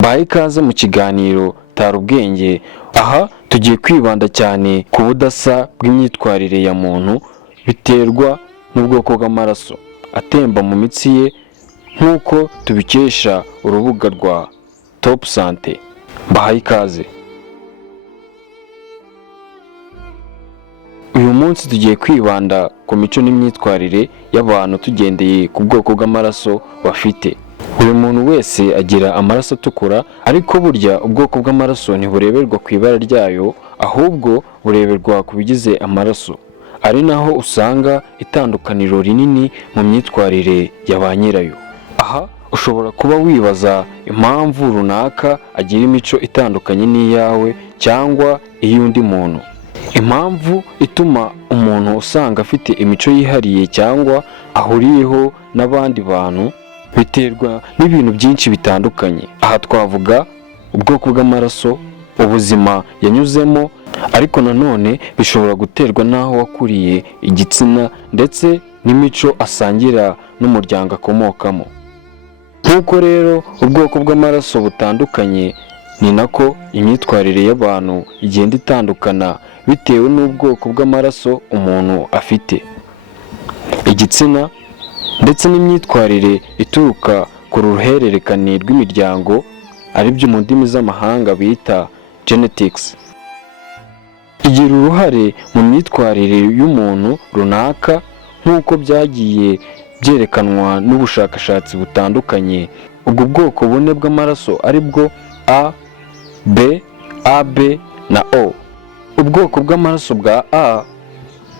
Bahaye ikaze mu kiganiro Tarubwenge. Aha tugiye kwibanda cyane ku budasa bw'imyitwarire ya muntu biterwa n'ubwoko bw'amaraso atemba mu mitsi ye, nk'uko tubikesha urubuga rwa Top Sante. Bahaye ikaze. Uyu munsi tugiye kwibanda ku mico n'imyitwarire y'abantu tugendeye ku bwoko bw'amaraso bafite. Buri muntu wese agira amaraso atukura, ariko burya ubwoko bw'amaraso ntibureberwa ku ibara ryayo, ahubwo bureberwa ku bigize amaraso. Ari naho usanga itandukaniro rinini mu myitwarire ya ba nyirayo. Aha ushobora kuba wibaza impamvu runaka agira imico itandukanye n'iyawe cyangwa iy'undi muntu. Impamvu ituma umuntu usanga afite imico yihariye cyangwa ahuriyeho n'abandi bantu biterwa n'ibintu byinshi bitandukanye. Aha twavuga ubwoko bw'amaraso, ubuzima yanyuzemo, ariko nanone bishobora guterwa n'aho wakuriye, igitsina ndetse n'imico asangira n'umuryango akomokamo. Nk'uko rero ubwoko bw'amaraso butandukanye, ni nako imyitwarire y'abantu igenda itandukana bitewe n'ubwoko bw'amaraso umuntu afite, igitsina ndetse n'imyitwarire ituruka ku ruhererekane rw'imiryango, aribyo mu ndimi z'amahanga bita genetics. Igira uruhare mu myitwarire y'umuntu runaka, nk'uko byagiye byerekanwa n'ubushakashatsi butandukanye. Ubwo bwoko bune bw'amaraso aribwo A, B, AB na O. Ubwoko bw'amaraso bwa A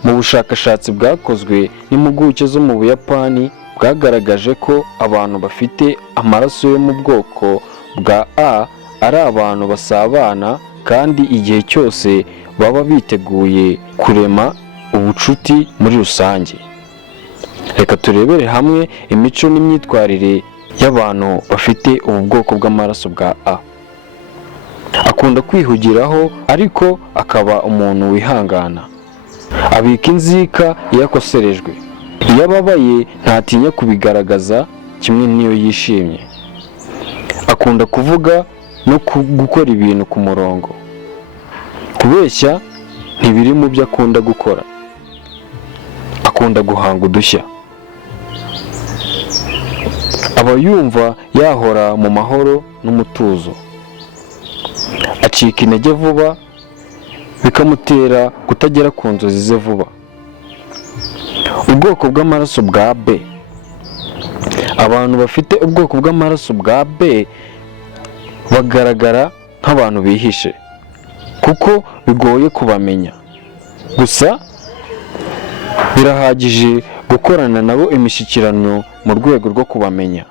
mu bushakashatsi bwakozwe n'impuguke zo mu Buyapani bwagaragaje ko abantu bafite amaraso yo mu bwoko bwa A ari abantu basabana kandi igihe cyose baba biteguye kurema ubucuti muri rusange. Reka turebere hamwe imico n'imyitwarire y'abantu bafite ubu bwoko bw'amaraso bwa A. Akunda kwihugiraho, ariko akaba umuntu wihangana. Abika inzika iyo akoserejwe. Iyo ababaye ntatinya kubigaragaza, kimwe n'iyo yishimye. Akunda kuvuga no gukora ibintu ku murongo. Kubeshya ntibiri mu byo akunda gukora. Akunda guhanga udushya. Aba yumva yahora mu mahoro n'umutuzo. Acika intege vuba, bikamutera kutagera ku nzozi ze vuba. Ubwoko bw'amaraso bwa B. Abantu bafite ubwoko bw'amaraso bwa B bagaragara nk'abantu bihishe, kuko bigoye kubamenya. Gusa birahagije gukorana nabo imishyikirano mu rwego rwo kubamenya.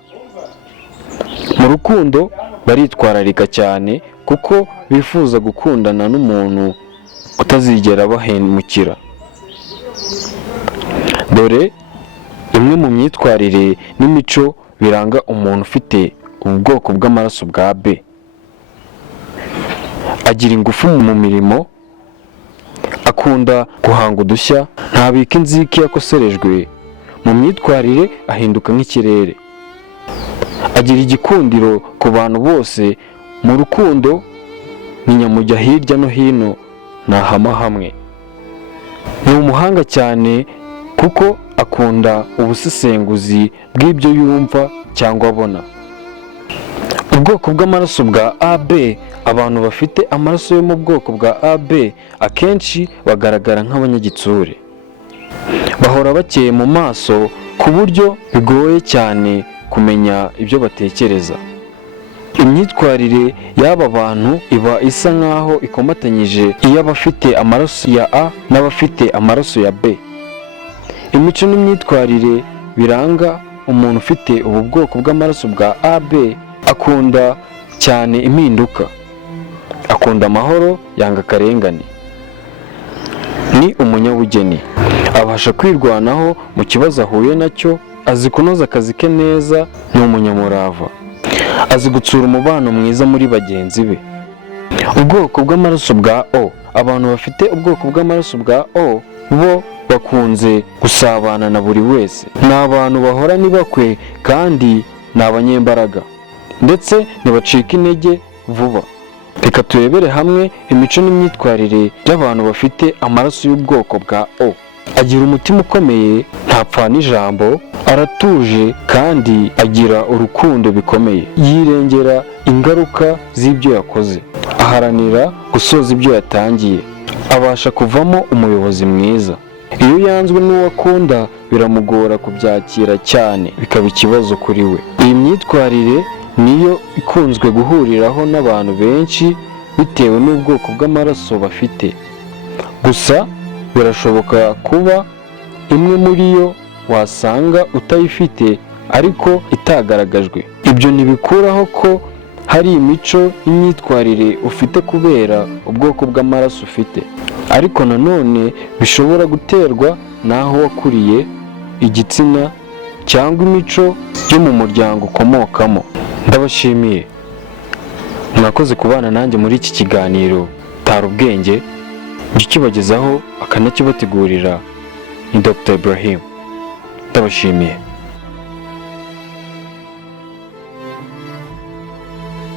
Mu rukundo baritwararika cyane, kuko bifuza gukundana n'umuntu utazigera bahemukira. Dore imwe mu myitwarire n'imico biranga umuntu ufite ubwoko bw'amaraso bwa B. Agira ingufu mu mirimo, akunda guhanga udushya, ntabika inzika iyo akoserejwe. Mu myitwarire ahinduka nk'ikirere. Agira igikundiro ku bantu bose. Mu rukundo ni nyamujya hirya no hino, ntahama hamwe. Ni umuhanga cyane, kuko akunda ubusesenguzi bw'ibyo yumva cyangwa abona. Ubwoko bw'amaraso bwa AB. Abantu bafite amaraso yo mu bwoko bwa AB akenshi bagaragara nk'abanyagitsure. Bahora bakeye mu maso, ku buryo bigoye cyane kumenya ibyo batekereza. Imyitwarire y'aba bantu iba isa nk'aho ikomatanyije iy'abafite amaraso ya A n'abafite amaraso ya B. Imico n'imyitwarire biranga umuntu ufite ubu bwoko bw'amaraso bwa AB. Akunda cyane impinduka, akunda amahoro, yanga akarengane. Ni umunyabugeni, abasha kwirwanaho mu kibazo ahuye nacyo, azi kunoza akazi ke neza, ni umunyamurava, azi gutsura umubano mwiza muri bagenzi be. Ubwoko bw'amaraso bwa O. Abantu bafite ubwoko bw'amaraso bwa O bo bakunze gusabana na buri wese. Ni abantu bahora ni bakwe kandi ni abanyembaraga ndetse ntibacika intege vuba. Reka turebere hamwe imico n'imyitwarire y'abantu bafite amaraso y'ubwoko bwa O. Agira umutima ukomeye, ntapfana ijambo, aratuje kandi agira urukundo bikomeye. Yirengera ingaruka z'ibyo yakoze, aharanira gusoza ibyo yatangiye, abasha kuvamo umuyobozi mwiza. Iyo yanzwe n'uwo akunda biramugora kubyakira cyane, bikaba ikibazo kuri we. Iyi myitwarire niyo ikunzwe guhuriraho n'abantu benshi bitewe n'ubwoko bw'amaraso bafite. Gusa birashoboka kuba imwe muri yo wasanga utayifite ariko itagaragajwe. Ibyo ntibikuraho ko hari imico n'imyitwarire ufite kubera ubwoko bw'amaraso ufite, ariko nanone bishobora guterwa n'aho wakuriye, igitsina cyangwa imico yo mu muryango ukomokamo. Ndabashimiye, mwakoze kubana nanjye muri iki kiganiro Tarubwenge. Ikibagezaho akanakibategurira ni Dr. Ibrahim. Ndabashimiye.